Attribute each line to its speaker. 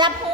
Speaker 1: จับหู